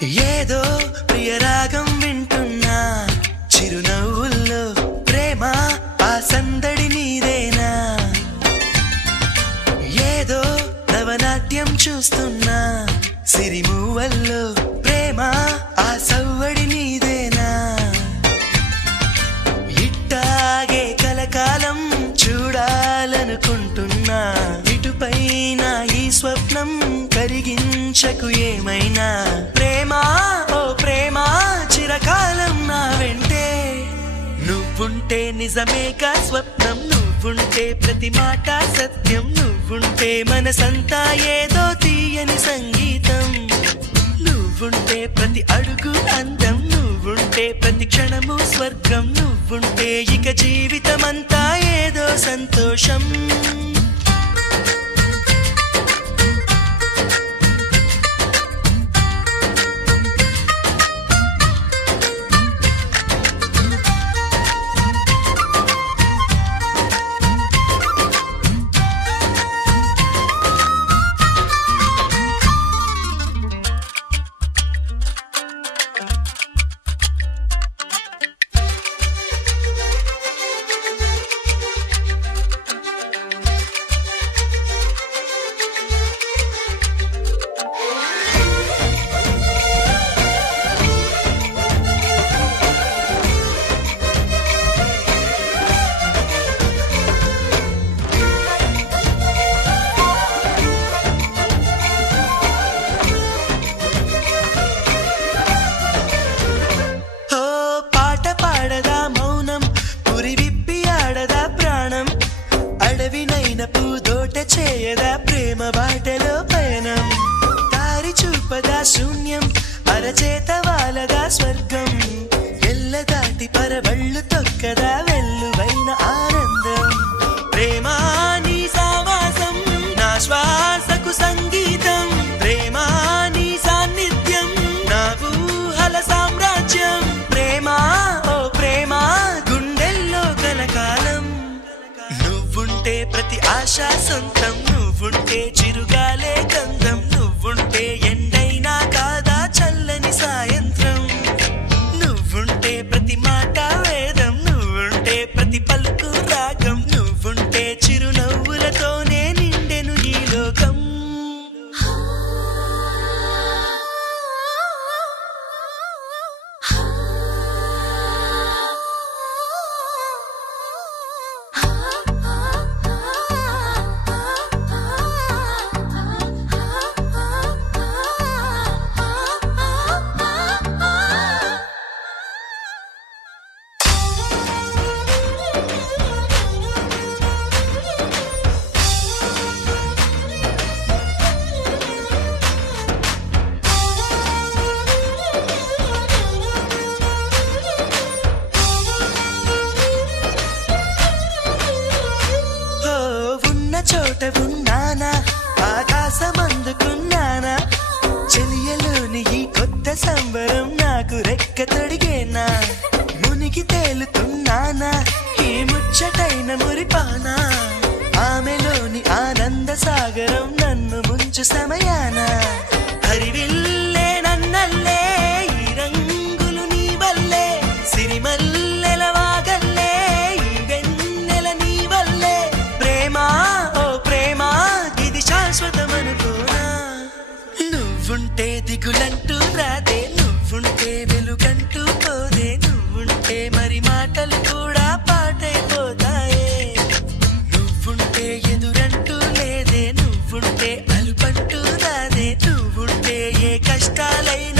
ఏదో ప్రియరాగం వింటున్నా చిరునవ్వుల్లో ప్రేమ ఆ సందడి నీదేనా ఏదో నవనాట్యం చూస్తున్నా సిరిమూవల్లో ప్రేమ ఆ సవ్వడి నీదేనా ఇట్టాగే కలకాలం చూడాలనుకుంటున్నా ఇటుపైన ఈ స్వప్నం కరిగించకు ఏమైనా ప్రేమా ఓ ప్రేమా చిరకాలం నా వెంటే నువ్వుంటే నిజమేగా స్వప్నం నువ్వుంటే ప్రతి మాట సత్యం నువ్వుంటే మనసంతా ఏదో తీయని సంగీతం నువ్వుంటే ప్రతి అడుగు అందం నువ్వుంటే ప్రతి క్షణము స్వర్గం నువ్వుంటే ఇక జీవితమంతా ఏదో సంతోషం చేయదా ప్రేమ బాటలో పయనం దారి చూపదా శూన్యం అరచేత వాలదా స్వర్గం ఎల్ల దాటి పరవళ్ళు తొక్కదా వెల్లువైన ఆనందం ప్రేమా నీ సావాసం నా శ్వాసకు సంగీతం ప్రేమా నీ సాన్నిధ్యం నా ఊహల సామ్రాజ్యం ప్రేమా ఓ ప్రేమా గుండెల్లో కలకాలం నువ్వుంటే ప్రతి ఆశ సొంతం నువ్వుంటే చిరుగాలే గంధం నువ్వుంటే ఎండైనా కాదా చల్లని సాయంత్రం నువ్వుంటే ప్రతి మాట వేదం నువ్వుంటే ప్రతి పలుకు రాగం నువ్వుంటే చిరునవ్వులతోనే నిండెను ఈ లోకం చోట ఉన్నానా ఆకాశమందుకున్నానా చెలియలోని ఈ కొత్త సంబరం నాకు రెక్క తొడిగేనా మునిగి తేలుతున్నానా ఈ ముచ్చటైన మురిపానా ఆమెలోని ఆనంద సాగరం నన్ను ముంచు సమయాన హరివిల్లే నన్నల్లే ఈ రంగులు నీ వల్లే సిరిమల్లెల వాగల్లే ఈ వెన్నెల నీ వల్లే ప్రేమా శాశ్వతమనుకోనా నువ్వుంటే దిగులంటూ రాదే నువ్వుంటే వెలుగంటూ పోదే నువ్వుంటే మరి మాటలు కూడా పాటైపోతాయే నువ్వుంటే ఎదురంటూ లేదే నువ్వుంటే అలుపంటూ రాదే నువ్వుంటే ఏ కష్టాలైనా